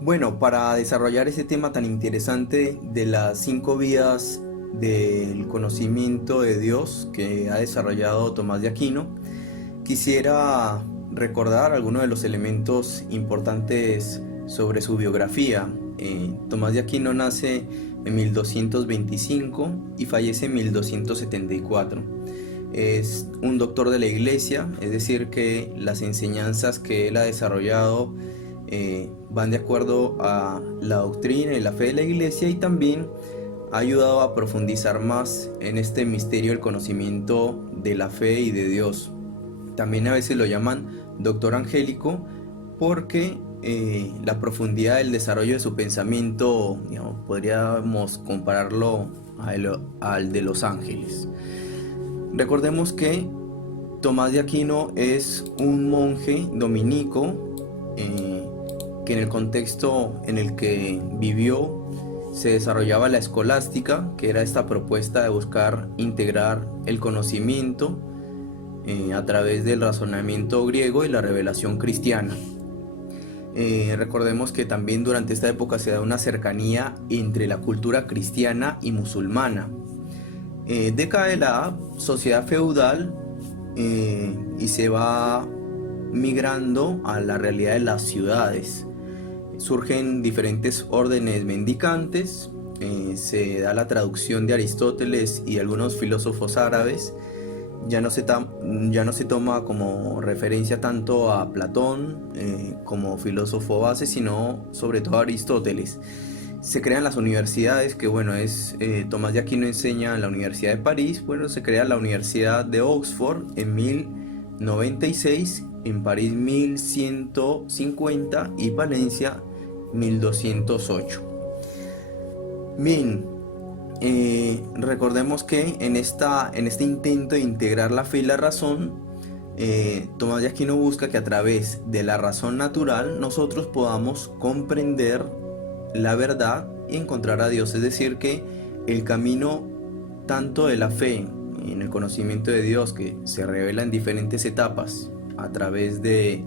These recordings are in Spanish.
Bueno, para desarrollar ese tema tan interesante de las 5 vías del conocimiento de Dios que ha desarrollado Tomás de Aquino, quisiera recordar algunos de los elementos importantes sobre su biografía. Tomás de Aquino nace en 1225 y fallece en 1274. Es un doctor de la Iglesia, es decir, que las enseñanzas que él ha desarrollado van de acuerdo a la doctrina y la fe de la Iglesia, y también ha ayudado a profundizar más en este misterio del conocimiento de la fe y de Dios. También a veces lo llaman doctor angélico porque la profundidad del desarrollo de su pensamiento, digamos, podríamos compararlo al de los ángeles. Recordemos que Tomás de Aquino es un monje dominico que en el contexto en el que vivió se desarrollaba la escolástica, que era esta propuesta de buscar integrar el conocimiento a través del razonamiento griego y la revelación cristiana. Recordemos que también durante esta época se da una cercanía entre la cultura cristiana y musulmana. Decae la sociedad feudal y se va migrando a la realidad de las ciudades. Surgen diferentes órdenes mendicantes, se da la traducción de Aristóteles y algunos filósofos árabes. Ya no se toma como referencia tanto a Platón como filósofo base, sino sobre todo a Aristóteles. Se crean las universidades, que bueno, Tomás de Aquino enseña en la Universidad de París. Bueno, se crea la Universidad de Oxford en 1096, en París 1150 y Valencia 1208. Bien, recordemos que en este intento de integrar la fe y la razón, Tomás de Aquino busca que a través de la razón natural nosotros podamos comprender la verdad y encontrar a Dios. Es decir, que el camino tanto de la fe en el conocimiento de Dios, que se revela en diferentes etapas a través de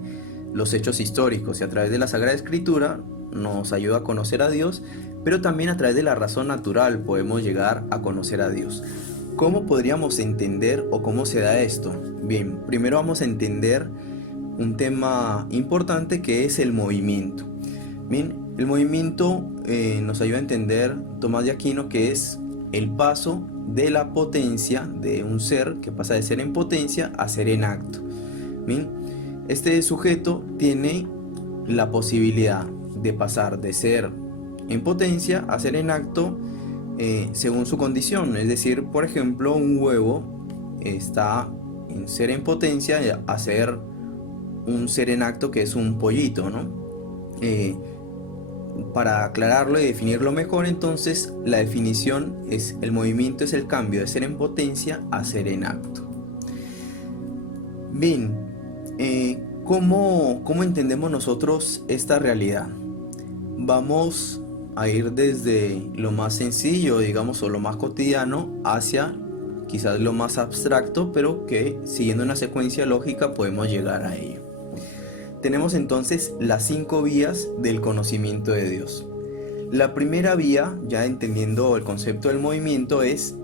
los hechos históricos y a través de la Sagrada Escritura, nos ayuda a conocer a Dios, pero también a través de la razón natural podemos llegar a conocer a Dios. ¿Cómo podríamos entender o cómo se da esto? Bien, primero vamos a entender un tema importante, que es el movimiento. Bien, el movimiento nos ayuda a entender Tomás de Aquino, que es el paso de la potencia de un ser, que pasa de ser en potencia a ser en acto. Bien, este sujeto tiene la posibilidad de pasar de ser en potencia a ser en acto según su condición. Es decir, por ejemplo, un huevo está en ser en potencia a ser un ser en acto, que es un pollito, ¿no? Para aclararlo y definirlo mejor, entonces la definición es: el movimiento es el cambio de ser en potencia a ser en acto. Bien, ¿cómo entendemos nosotros esta realidad? Vamos a ir desde lo más sencillo, digamos, o lo más cotidiano, hacia quizás lo más abstracto, pero que siguiendo una secuencia lógica podemos llegar a ello. Tenemos entonces las 5 vías del conocimiento de Dios. La primera vía, ya entendiendo el concepto del movimiento, es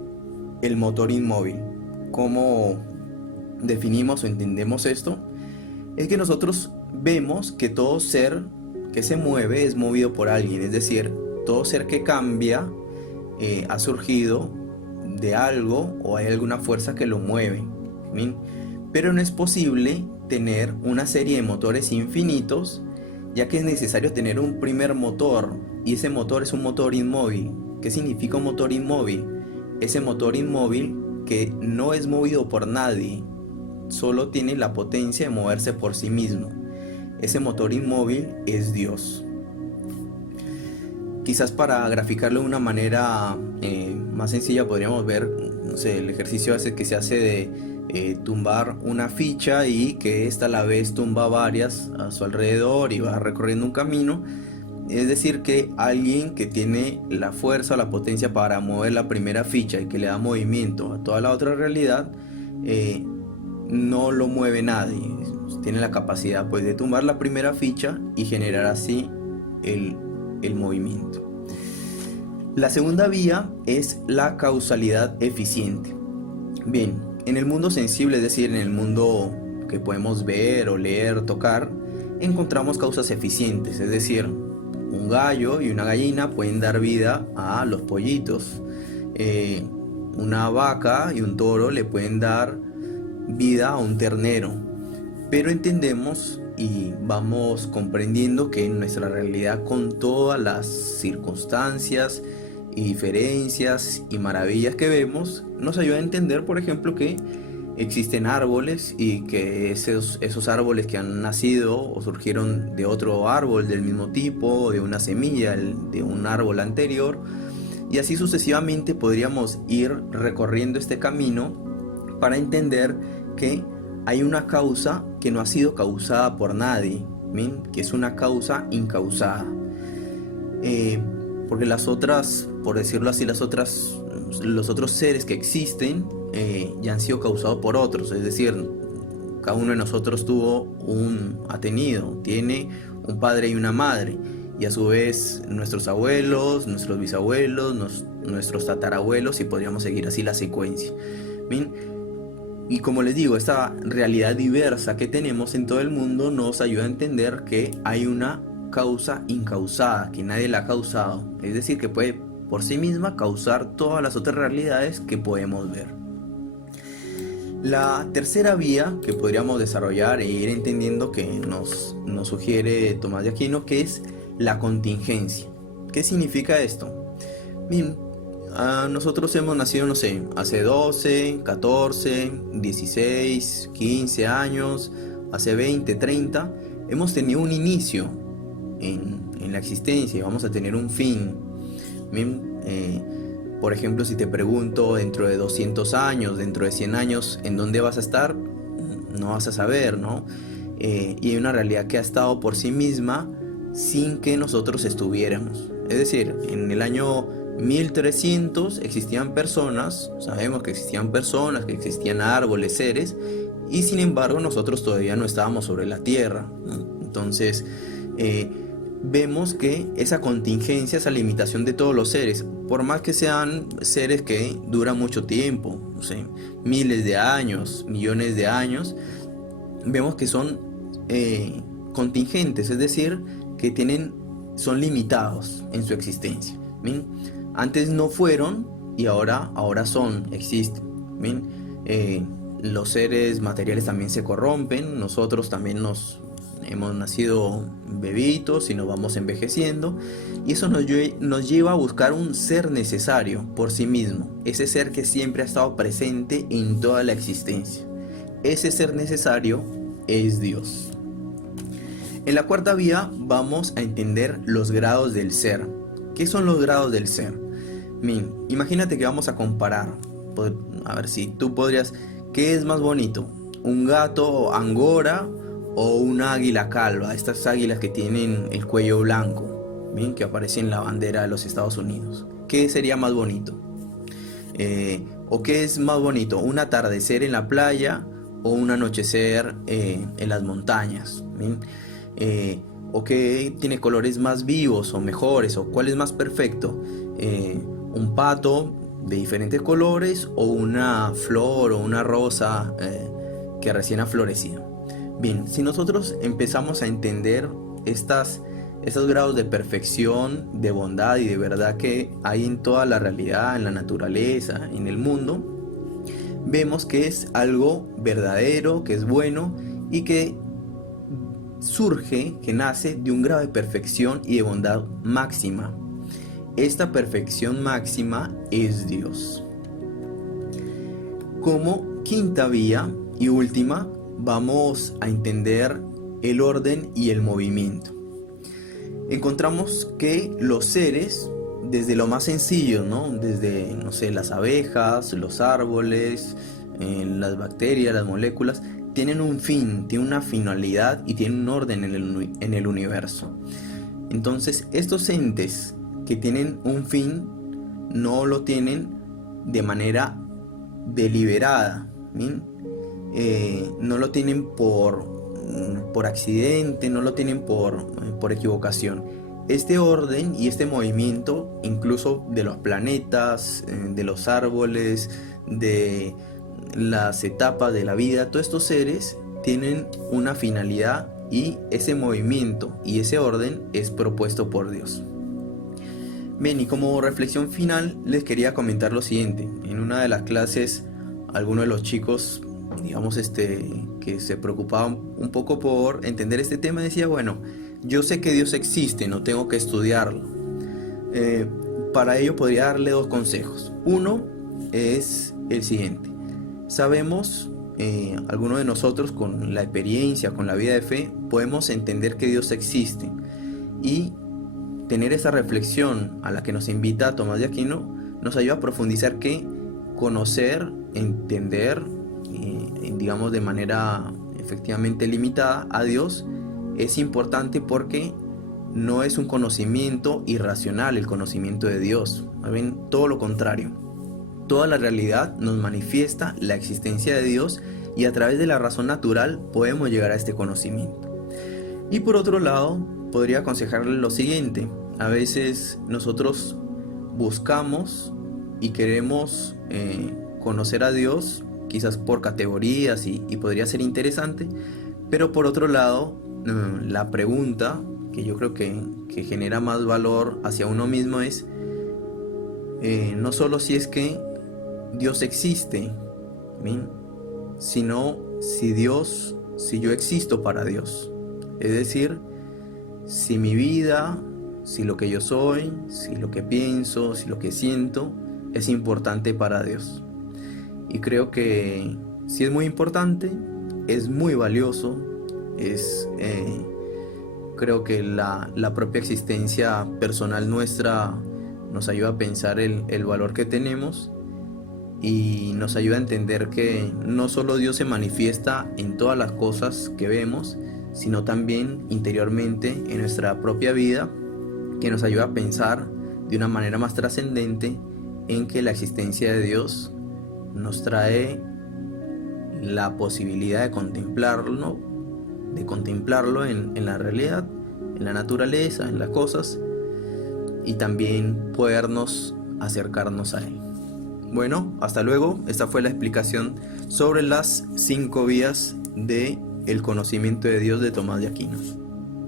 el motor inmóvil. ¿Cómo definimos o entendemos esto? Es que nosotros vemos que todo ser que se mueve es movido por alguien. Es decir, todo ser que cambia ha surgido de algo, o hay alguna fuerza que lo mueve. ¿Bien? Pero no es posible tener una serie de motores infinitos, ya que es necesario tener un primer motor, y ese motor es un motor inmóvil. ¿Qué significa un motor inmóvil? Ese motor inmóvil que no es movido por nadie, solo tiene la potencia de moverse por sí mismo. Ese motor inmóvil es Dios. Quizás para graficarlo de una manera más sencilla podríamos ver, no sé, el ejercicio ese que se hace de tumbar una ficha y que esta a la vez tumba varias a su alrededor y va recorriendo un camino. Es decir, que alguien que tiene la fuerza o la potencia para mover la primera ficha y que le da movimiento a toda la otra realidad, no lo mueve nadie. Tiene la capacidad, pues, de tumbar la primera ficha y generar así el movimiento. La segunda vía es la causalidad eficiente. Bien, en el mundo sensible, es decir, en el mundo que podemos ver o leer, tocar, encontramos causas eficientes, es decir, un gallo y una gallina pueden dar vida a los pollitos. Una vaca y un toro le pueden dar vida a un ternero. Pero entendemos y vamos comprendiendo que en nuestra realidad, con todas las circunstancias y diferencias y maravillas que vemos, nos ayuda a entender, por ejemplo, que existen árboles y que esos árboles que han nacido o surgieron de otro árbol del mismo tipo, de una semilla de un árbol anterior, y así sucesivamente podríamos ir recorriendo este camino para entender que hay una causa que no ha sido causada por nadie, ¿bien? Que es una causa incausada. Porque las otras, por decirlo así, los otros seres que existen ya han sido causados por otros, es decir, cada uno de nosotros tiene un padre y una madre, y a su vez nuestros abuelos, nuestros bisabuelos, nuestros tatarabuelos, y podríamos seguir así la secuencia. ¿Bien? Y como les digo, esta realidad diversa que tenemos en todo el mundo nos ayuda a entender que hay una causa incausada, que nadie la ha causado, es decir, que puede por sí misma causar todas las otras realidades que podemos ver. La tercera vía que podríamos desarrollar e ir entendiendo que nos sugiere Tomás de Aquino, que es la contingencia. ¿Qué significa esto? Bien, nosotros hemos nacido, no sé, hace 12, 14, 16, 15 años, hace 20, 30, hemos tenido un inicio en la existencia y vamos a tener un fin. Bien, por ejemplo, si te pregunto dentro de 200 años, dentro de 100 años, ¿en dónde vas a estar? No vas a saber, ¿no? Y hay una realidad que ha estado por sí misma sin que nosotros estuviéramos. Es decir, en el año 1300 existían personas, sabemos que existían personas, que existían árboles, seres, y sin embargo nosotros todavía no estábamos sobre la tierra, ¿no? Entonces, vemos que esa contingencia, esa limitación de todos los seres, por más que sean seres que duran mucho tiempo, no sé, miles de años, millones de años, vemos que son contingentes, es decir, que son limitados en su existencia. ¿Bien? Antes no fueron y ahora existen. ¿Bien? Los seres materiales también se corrompen, nosotros también hemos nacido bebitos y nos vamos envejeciendo, y eso nos lleva a buscar un ser necesario por sí mismo, ese ser que siempre ha estado presente en toda la existencia. Ese ser necesario es Dios. En la cuarta vía vamos a entender los grados del ser. ¿Qué son los grados del ser? Bien, imagínate que vamos a comparar, a ver si tú podrías, ¿qué es más bonito? ¿Un gato angora o una águila calva? Estas águilas que tienen el cuello blanco, bien, que aparece en la bandera de los Estados Unidos. ¿Qué sería más bonito? ¿O qué es más bonito? ¿Un atardecer en la playa o un anochecer en las montañas? ¿Bien? ¿O qué tiene colores más vivos o mejores? ¿O cuál es más perfecto? ¿Un pato de diferentes colores o una flor o una rosa que recién ha florecido? Bien, si nosotros empezamos a entender estos grados de perfección, de bondad y de verdad que hay en toda la realidad, en la naturaleza, en el mundo, vemos que es algo verdadero, que es bueno y que que nace de un grado de perfección y de bondad máxima. Esta perfección máxima es Dios. Como quinta vía y última, vamos a entender el orden y el movimiento. Encontramos que los seres, desde lo más sencillo, ¿no? Desde, no sé, las abejas, los árboles, las bacterias, las moléculas, tienen un fin, tienen una finalidad y tienen un orden en el universo. Entonces, estos entes que tienen un fin no lo tienen de manera deliberada, ¿bien? No lo tienen por accidente, no lo tienen por equivocación. este orden y este movimiento, incluso de los planetas, de los árboles, de las etapas de la vida, todos estos seres tienen una finalidad y ese movimiento y ese orden es propuesto por Dios. Bien, y como reflexión final les quería comentar lo siguiente. En una de las clases, algunos de los chicos, digamos, que se preocupaban un poco por entender este tema, decía, bueno, yo sé que Dios existe, no tengo que estudiarlo. Para ello podría darle dos consejos. Uno es el siguiente. Sabemos, algunos de nosotros con la experiencia, con la vida de fe, podemos entender que Dios existe. Y tener esa reflexión a la que nos invita Tomás de Aquino nos ayuda a profundizar que conocer, entender, digamos de manera efectivamente limitada a Dios es importante porque no es un conocimiento irracional el conocimiento de Dios. ¿Ven? Todo lo contrario. Toda la realidad nos manifiesta la existencia de Dios y a través de la razón natural podemos llegar a este conocimiento. Y por otro lado, podría aconsejarle lo siguiente. A veces nosotros buscamos y queremos conocer a Dios, quizás por categorías y podría ser interesante, pero por otro lado, la pregunta que yo creo que genera más valor hacia uno mismo es no solo si es que Dios existe, ¿bien?, sino si yo existo para Dios. Es decir, si mi vida, si lo que yo soy, si lo que pienso, si lo que siento es importante para Dios. Y creo que si es muy importante, es muy valioso, creo que la propia existencia personal nuestra nos ayuda a pensar el valor que tenemos y nos ayuda a entender que no solo Dios se manifiesta en todas las cosas que vemos, sino también interiormente en nuestra propia vida, que nos ayuda a pensar de una manera más trascendente en que la existencia de Dios nos trae la posibilidad de contemplarlo en la realidad, en la naturaleza, en las cosas, y también podernos acercarnos a Él. Bueno, hasta luego. Esta fue la explicación sobre las 5 vías del conocimiento de Dios de Tomás de Aquino.